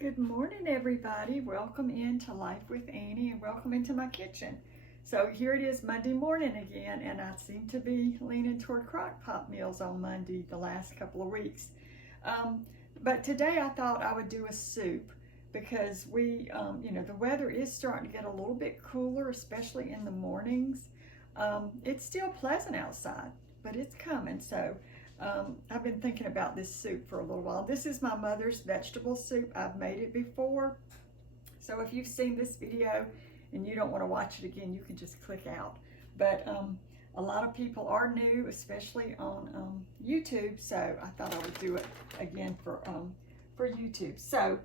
Good morning, everybody. Welcome into Life with Annie and welcome into my kitchen. So here it is Monday morning again, and I seem to be leaning toward crock pot meals on Monday the last couple of weeks. But today I thought I would do a soup because the weather is starting to get a little bit cooler, especially in the mornings. It's still pleasant outside, but it's coming. So I've been thinking about this soup for a little while. This is my mother's vegetable soup. I've made it before. So if you've seen this video and you don't want to watch it again, you can just click out. But a lot of people are new, especially on YouTube. So I thought I would do it again for YouTube. So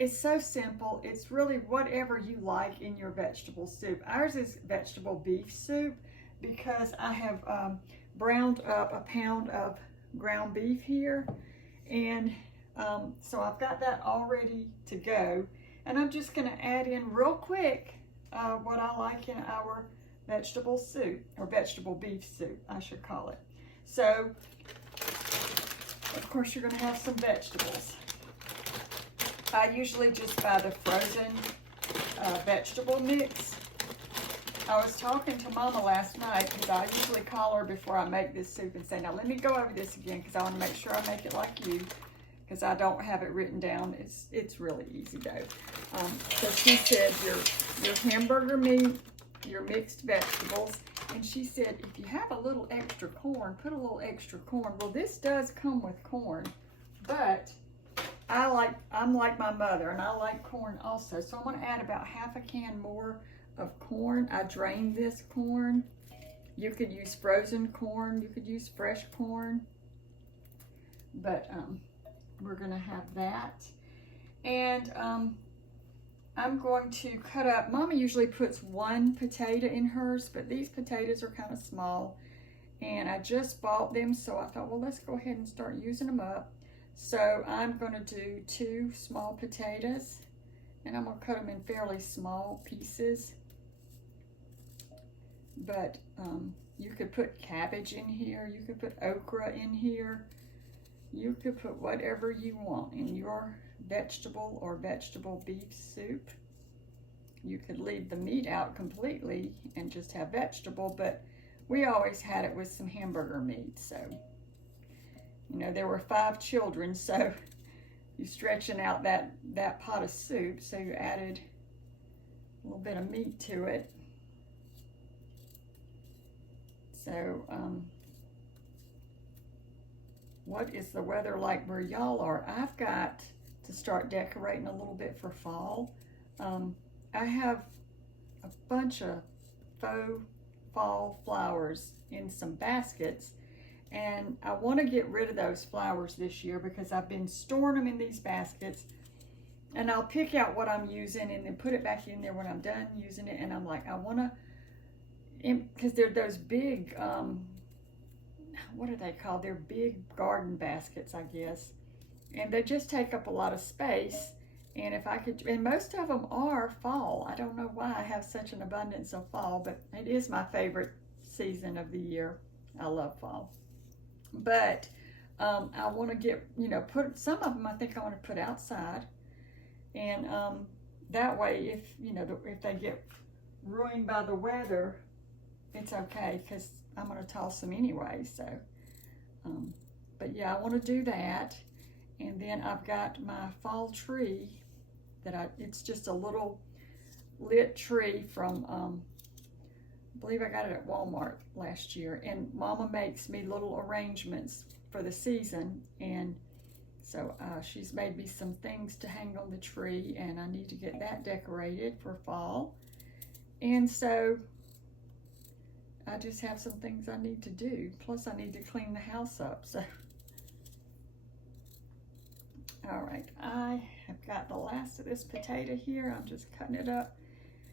it's so simple. It's really whatever you like in your vegetable soup. Ours is vegetable beef soup because I have browned up a pound of ground beef here, and so I've got that all ready to go, and I'm just going to add in real quick what I like in our vegetable soup, or vegetable beef soup I should call it. So of course you're going to have some vegetables. I usually just buy the frozen vegetable mix. I was talking to Mama last night because I usually call her before I make this soup and say, now let me go over this again because I want to make sure I make it like you, because I don't have it written down. It's really easy though. So she said your hamburger meat, your mixed vegetables, and she said if you have a little extra corn, put a little extra corn. Well, this does come with corn, but I'm like my mother, and I like corn also. So I'm going to add about half a can more of corn. I drained this corn. You could use frozen corn. You could use fresh corn. But we're going to have that. And I'm going to cut up. Mama usually puts one potato in hers, but these potatoes are kind of small. And I just bought them, so I thought, well, let's go ahead and start using them up. So I'm going to do 2 small potatoes, and I'm going to cut them in fairly small pieces. But you could put cabbage in here, you could put okra in here, you could put whatever you want in your vegetable or vegetable beef soup. You could leave the meat out completely and just have vegetable, but we always had it with some hamburger meat. So, you know, there were 5 children, so you're stretching out that pot of soup, so you added a little bit of meat to it. So, what is the weather like where y'all are? I've got to start decorating a little bit for fall. I have a bunch of faux fall flowers in some baskets, and I want to get rid of those flowers this year because I've been storing them in these baskets, and I'll pick out what I'm using and then put it back in there when I'm done using it. And I'm like, I want to, because they're those big, what are they called? They're big garden baskets, I guess. And they just take up a lot of space. And if I could, and most of them are fall. I don't know why I have such an abundance of fall, but it is my favorite season of the year. I love fall. But I want to get, put some of them I think I want to put outside. And that way, if they get ruined by the weather, it's okay because I'm going to toss them anyway. So, but yeah, I want to do that. And then I've got my fall tree it's just a little lit tree from, I believe I got it at Walmart last year. And Mama makes me little arrangements for the season. And so she's made me some things to hang on the tree, and I need to get that decorated for fall. And so I just have some things I need to do. Plus I need to clean the house up. So, all right, I have got the last of this potato here. I'm just cutting it up.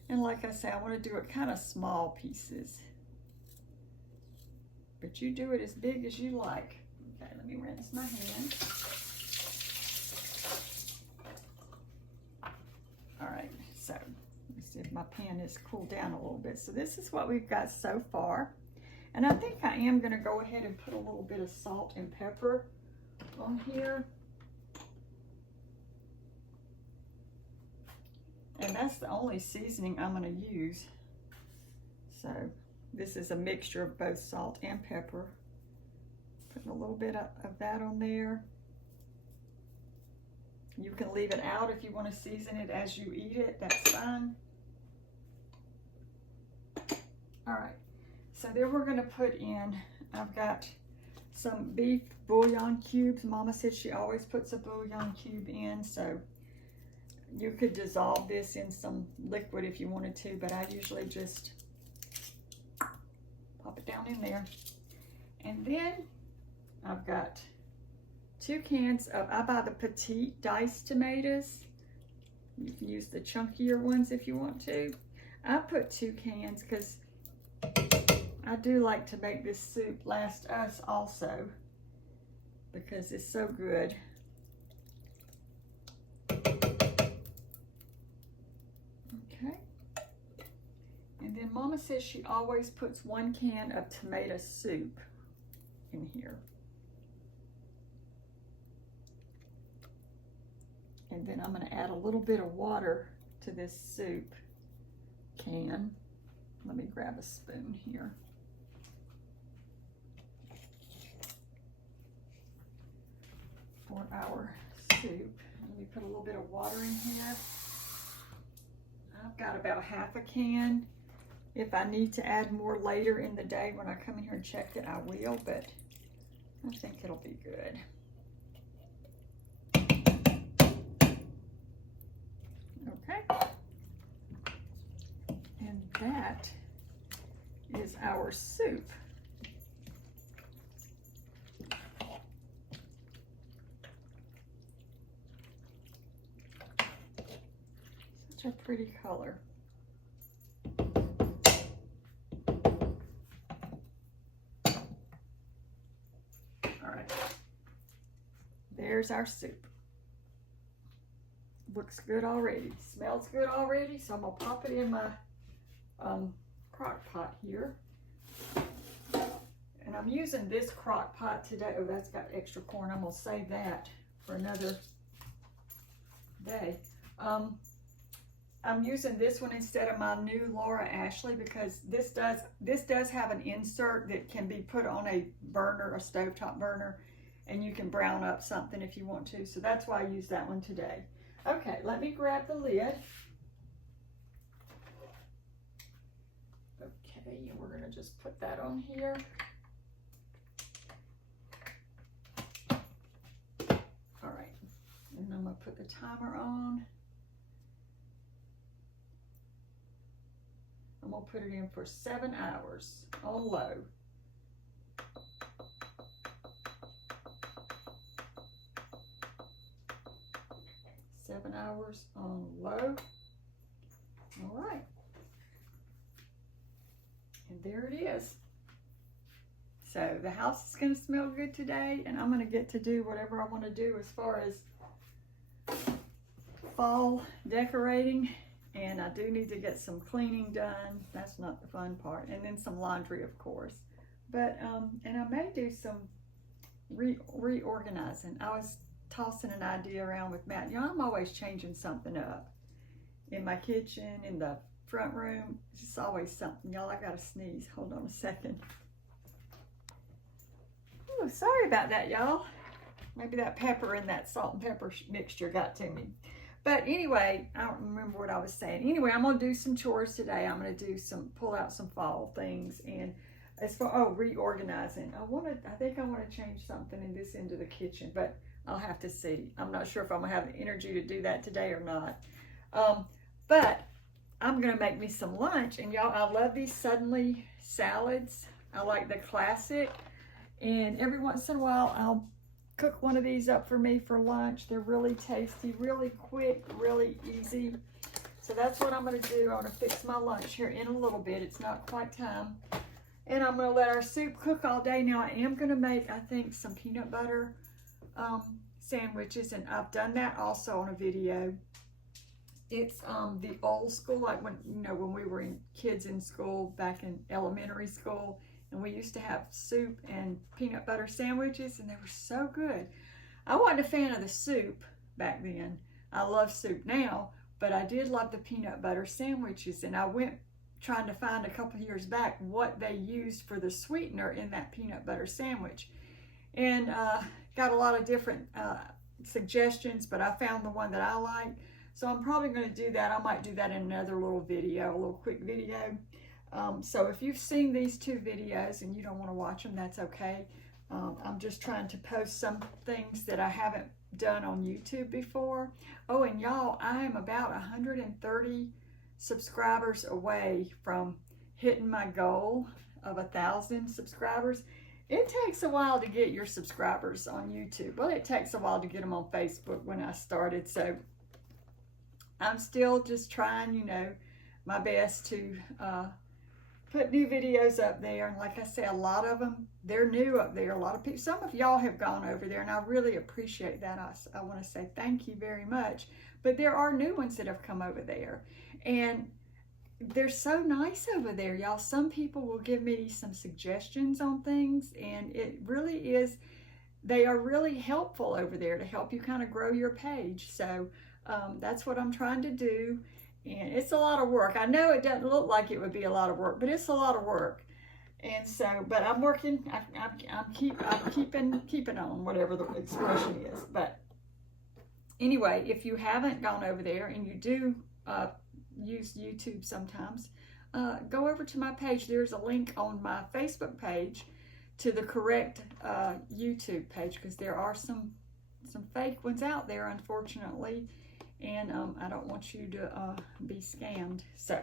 And like I say, I want to do it kind of small pieces. But you do it as big as you like. Okay, let me rinse my hands. All right, so let's see if my pan has cooled down a little bit. So this is what we've got so far. And I think I am going to go ahead and put a little bit of salt and pepper on here. And that's the only seasoning I'm going to use. So this is a mixture of both salt and pepper. Putting a little bit of that on there. You can leave it out if you want to season it as you eat it. That's fine. All right. So then we're going to put in, I've got some beef bouillon cubes. Mama said she always puts a bouillon cube in, so you could dissolve this in some liquid if you wanted to, but I usually just pop it down in there. And then I've got 2 cans of, I buy the petite diced tomatoes. You can use the chunkier ones if you want to. I put 2 cans because I do like to make this soup last us also, because it's so good. Okay. And then Mama says she always puts 1 can of tomato soup in here. And then I'm going to add a little bit of water to this soup can. Let me grab a spoon here. For our soup. Let me put a little bit of water in here. I've got about half a can. If I need to add more later in the day when I come in here and check it, I will, but I think it'll be good. Okay. And that is our soup. Such a pretty color. All right. There's our soup. Looks good already. Smells good already. So I'm gonna pop it in my crock pot here. And I'm using this crock pot today. Oh, that's got extra corn. I'm gonna save that for another day. I'm using this one instead of my new Laura Ashley because this does have an insert that can be put on a burner, a stovetop burner, and you can brown up something if you want to. So that's why I use that one today. Okay, let me grab the lid. Okay, and we're gonna just put that on here. All right, and I'm gonna put the timer on. I'm gonna put it in for 7 hours on low. Seven hours on low. All right. And there it is. So the house is going to smell good today, and I'm going to get to do whatever I want to do as far as fall decorating. And I do need to get some cleaning done. That's not the fun part. And then some laundry, of course. But, and I may do some reorganizing. I was tossing an idea around with Matt. You know, I'm always changing something up. In my kitchen, in the front room, it's just always something. Y'all, I gotta sneeze. Hold on a second. Oh, sorry about that, y'all. Maybe that pepper and that salt and pepper mixture got to me. But anyway, I don't remember what I was saying. Anyway, I'm gonna do some chores today. I'm gonna do pull out some fall things, and as for reorganizing, I think I want to change something in this end of the kitchen, but I'll have to see. I'm not sure if I'm gonna have the energy to do that today or not. But I'm gonna make me some lunch, and y'all, I love these Suddenly salads. I like the classic, and every once in a while I'll cook one of these up for me for lunch. They're really tasty, really quick, really easy. So that's what I'm gonna do. I'm gonna fix my lunch here in a little bit. It's not quite time. And I'm gonna let our soup cook all day. Now I am gonna make, I think, some peanut butter sandwiches, and I've done that also on a video. It's the old school, like when we were kids in school, back in elementary school, and we used to have soup and peanut butter sandwiches, and they were so good. I wasn't a fan of the soup back then. I love soup now, but I did love the peanut butter sandwiches, and I went trying to find a couple years back what they used for the sweetener in that peanut butter sandwich, and got a lot of different suggestions, but I found the one that I like. So I'm probably going to do that. I might do that in another little video, a little quick video. So if you've seen these two videos and you don't want to watch them, that's okay. I'm just trying to post some things that I haven't done on YouTube before. Oh, and y'all, I am about 130 subscribers away from hitting my goal of 1,000 subscribers. It takes a while to get your subscribers on YouTube. Well, it takes a while to get them on Facebook when I started. So I'm still just trying, you know, my best to put new videos up there. And like I said, a lot of them, they're new up there. A lot of people, some of y'all have gone over there, and I really appreciate that. I want to say thank you very much. But there are new ones that have come over there, and they're so nice over there, y'all. Some people will give me some suggestions on things, and it really is, they are really helpful over there to help you kind of grow your page. So that's what I'm trying to do, and it's a lot of work. I know it doesn't look like it would be a lot of work, but it's a lot of work. And so, but I'm working. I'm keeping on, whatever the expression is. But anyway, if you haven't gone over there and you do use YouTube sometimes, go over to my page. There's a link on my Facebook page to the correct YouTube page, because there are some fake ones out there, unfortunately, and I don't want you to be scammed. So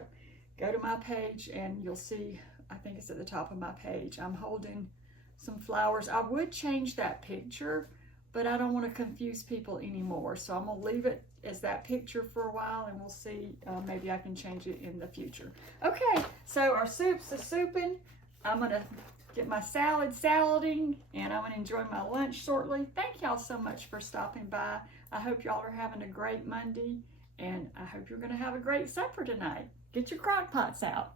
go to my page and you'll see, I think it's at the top of my page, I'm holding some flowers. I would change that picture, but I don't want to confuse people anymore, so I'm gonna leave it as that picture for a while, and we'll see, maybe I can change it in the future. Okay, so our soup's souping. I'm gonna get my salading, and I'm gonna enjoy my lunch shortly. Thank y'all so much for stopping by. I hope y'all are having a great Monday, and I hope you're gonna have a great supper tonight. Get your crock pots out.